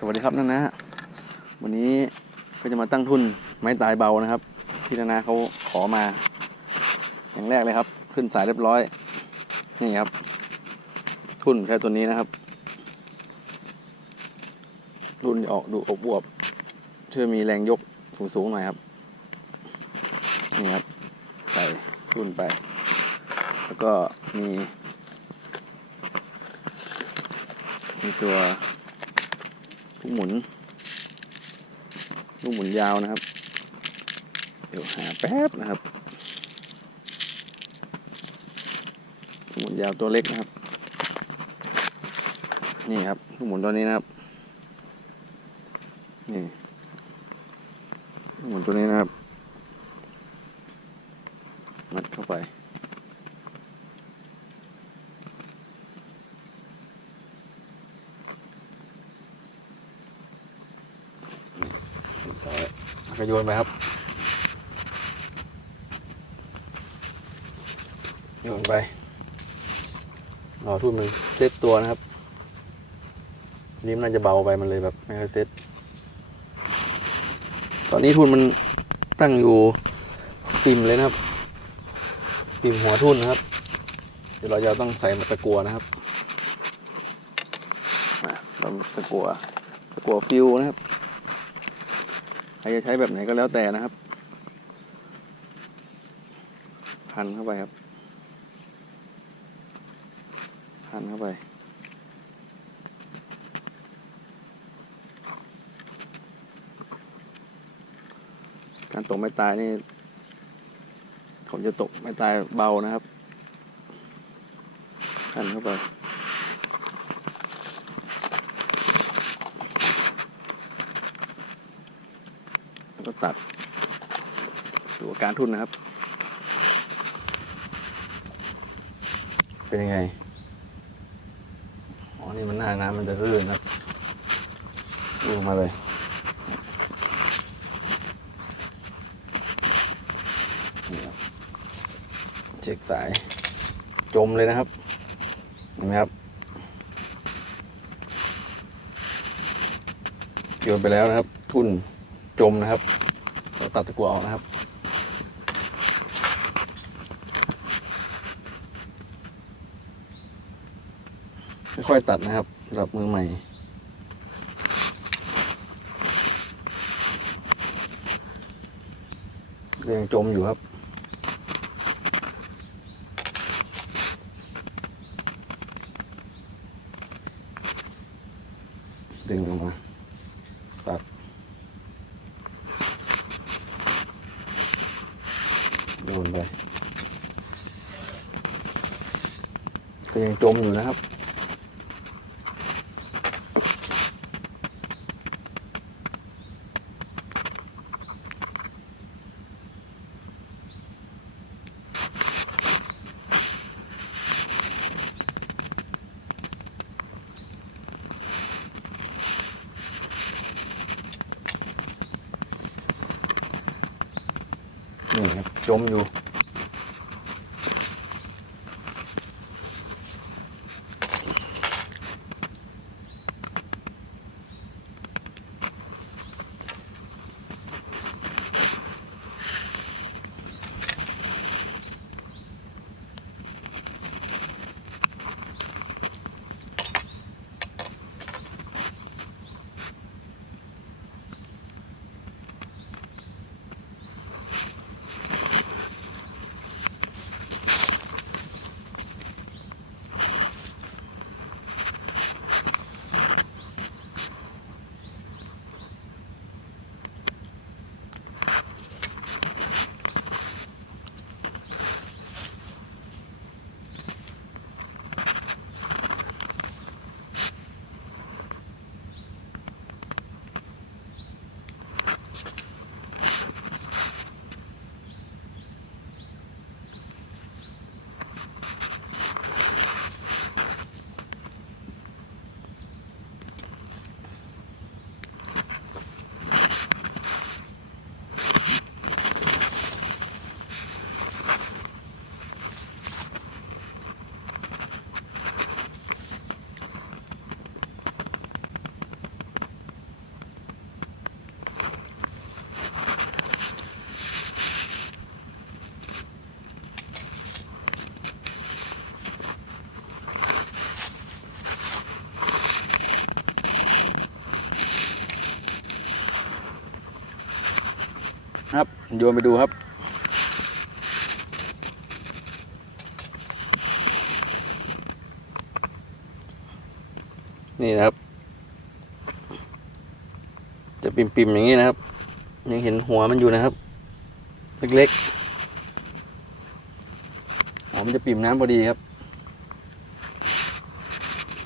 สวัสดีครับนานะวันนี้ก็จะมาตั้งทุนไม้ตายเบานะครับ ที่นานะเขาขอมา อย่างแรกเลยครับ ขึ้นสายเรียบร้อย นี่ครับ ทุนแค่ตัวนี้นะครับ รุ่นออกดูอบอวบเชื่อมีแรงยกสูงๆหน่อยครับ นี่ครับใส่ทุนไป แล้วก็มีมีตัว กหมุน ลูกหมุนยาวนะครับ เดี๋ยวหาแป๊บนะครับลูกหมุนยาวตัวเล็กนะครับ นี่ครับลูกหมุนตัวนี้นะครับ นี่ลูกหมุนตัวนี้นะครับ มัดเข้าไป ก็โยนไปครับ โยนไปรอทุ่นมันเซตตัวนะครับนี่มันน่าจะเบาไปมันเลยแบบไม่ค่อยเซตตอนนี้ทุนมันตั้งอยู่ปิ่มเลยนะครับ ปิ่มหัวทุ่นนะครับ เดี๋ยวเราจะต้องใส่ตะกัวนะครับอะเราตะกัวตะกัวฟิวนะครับ รจะใช้แบบไหนก็แล้วแต่นะครับ พันเข้าไปครับ พันเข้าไปการตกไม่ตายนี่ ผมจะตกไม่ตายเบานะครับพันเข้าไป แล้วก็ ตัดดูอาการทุนนะครับ เป็นยังไง อ๋อ นี่มันหน้าน้ำมันจะรื่นนะครับลงมาเลยนี่ครับเช็คสาย จมเลยนะครับ เห็นไหมครับโยนไปแล้วนะครับ ทุนจมนะครับเรา ตัดตะกั่วออกนะครับ ค่อยๆตัดนะครับสำหรับมือใหม่ยังจมอยู่ครับดึงออกมา ตัด โยนไป ก็ยัง จมอยู่นะครับ นี่ครับจมอยู่ โยนไปดูครับ นี่นะครับ จะปิ่มๆอย่างนี้นะครับ ยังเห็นหัวมันอยู่นะครับ เล็กๆหัวมันจะปิ่มน้ำพอดีครับ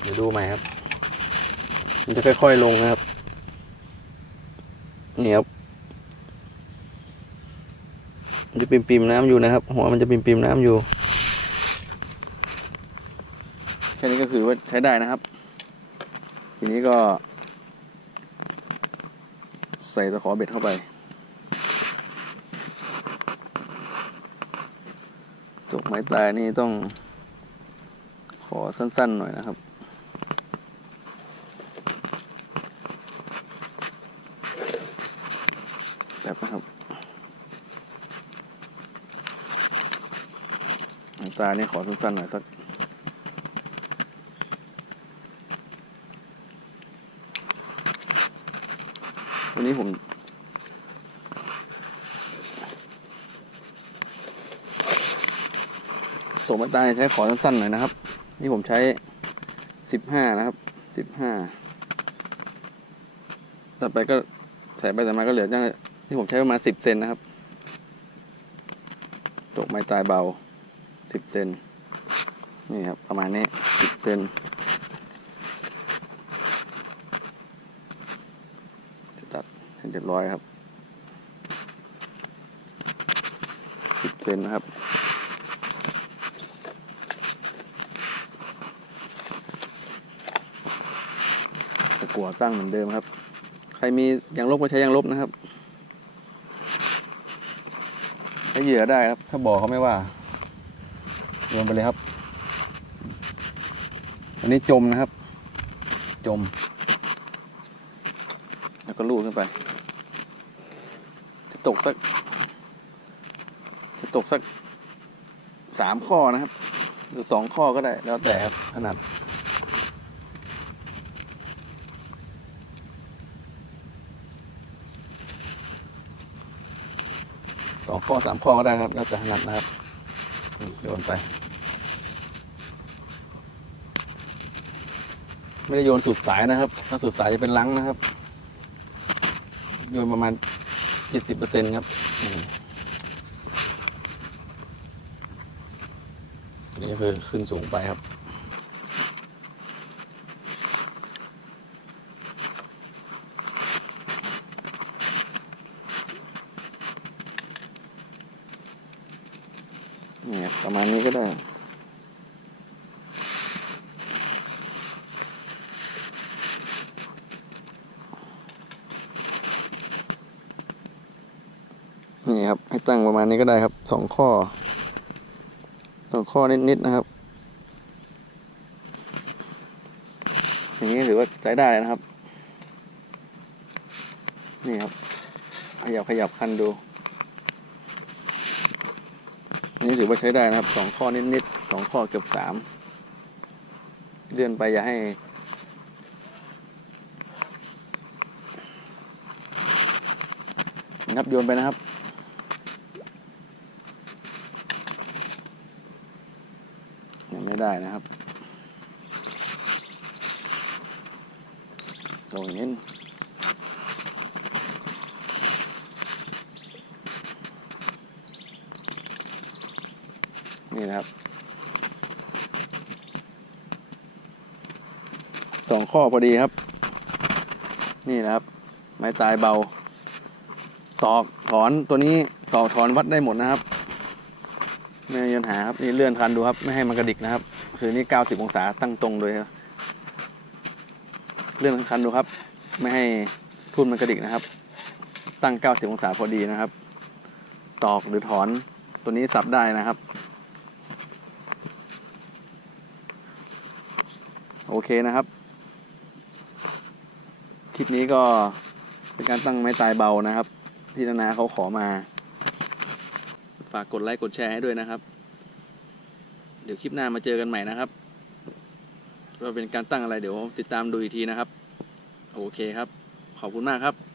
เดี๋ยวดูใหม่ครับ มันจะค่อยๆลงนะครับ นี่ครับ มันจะปิ่มๆน้ำอยู่นะครับ หัวมันจะปิ่มๆน้ำอยู่แค่นี้ก็คือว่าใช้ได้นะครับ ทีนี้ก็ ใส่ตะขอเบ็ดเข้าไป ตกไม้ตายนี่ต้องขอสั้นๆหน่อยนะครับไม้ ตายนี่ยขอสั้นๆหน่อยสักวันนี้ผมตกมาตายใช้ขอสั้นๆหน่อยนะครับ นี่ผมใช้สิบห้านะครับสิบห้าต่อไปก็ใส่ไปแต่มาก็เหลือจังนี่ผมใช้ประมาณสิบเซนนะครับตกไม้ตายเบา สิบเซนนี่ครับ ประมาณนี้สิบเซนตัดให้เรียบร้อยครับสิบเซนนะครับตะกัวตั้งเหมือนเดิมครับ ใครมียางลบก็ใช้ยางลบนะครับใช้เหยื่อได้ครับ ถ้าบอกเขาไม่ว่า โยนไปเลยครับ อันนี้จมนะครับ จม แล้วก็ลูดขึ้นไป จะตกสัก จะตกสักสามข้อนะครับ หรือสองข้อก็ได้ แล้วแต่ครับถนัดสองข้อสามข้อก็ได้ครับ แล้วแต่ถนัดนะครับโยนไป ไม่ได้โยนสุดสายนะครับ ถ้าสุดสายจะเป็นลังนะครับ โยนประมาณเจ็ดสิบเปอร์เซ็นครับนนี่คือขึ้นสูงไปครับนี่ครับประมาณนี้ก็ได้ นี่ครับ ให้ ตั้งประมาณนี้ก็ได้ครับสองข้อสองข้อนิดๆนะครับ อย่างนี้ถือว่าใช้ได้นะครับ นี่ครับ ขยับขยับคันดูนนี้ถือว่าใช้ได้นะครับสองข้อนิดๆสองข้อเกือบสามเลื่อนไปอย่าให้นับโยนไปนะครับ ยัง ได้นะครับลงอย่างนี้นี่นะครับสองข้อพอดีครับ นี่นะครับ ไม้ตายเบา ตอกถอนตัวนี้ตอกถอนวัดได้หมดนะครับ ไม่มีปัญหาครับนี่เลื่อนคันดูครับ ไม่ให้มันกระดิกนะครับ คือนี่เก้าสิบองศาตั้งตรงเลยครับเลื่อนคันดูครับ ไม่ให้ทุ่นมันกระดิกนะครับ ตั้งเก้าสิบองศาพอดีนะครับ ตอกหรือถอนตัวนี้สับได้นะครับ โอเคนะครับคลิปนี้ก็เป็นการตั้งไม้ตายเบานะครับ ที่นานาเขาขอมา ฝากกดไลค์กดแชร์ให้ด้วยนะครับ เดี๋ยวคลิปหน้ามาเจอกันใหม่นะครับว่าเป็นการตั้งอะไรเดี๋ยวติดตามดูอีกทีนะครับ โอเคครับ ขอบคุณมากครับ